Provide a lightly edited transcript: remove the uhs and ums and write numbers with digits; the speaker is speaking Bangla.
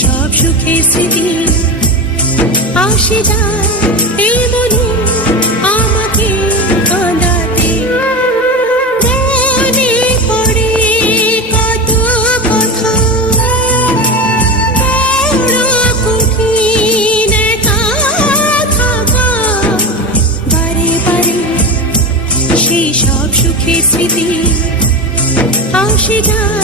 সব সুখের স্মৃতি আসে যায় এই মনে আমাকে কাঁদাতে। মনে পড়ে কত কথা, বড় কঠিন একা থাকা, বারে বারে সেই সব সুখের স্মৃতি আসে যায়।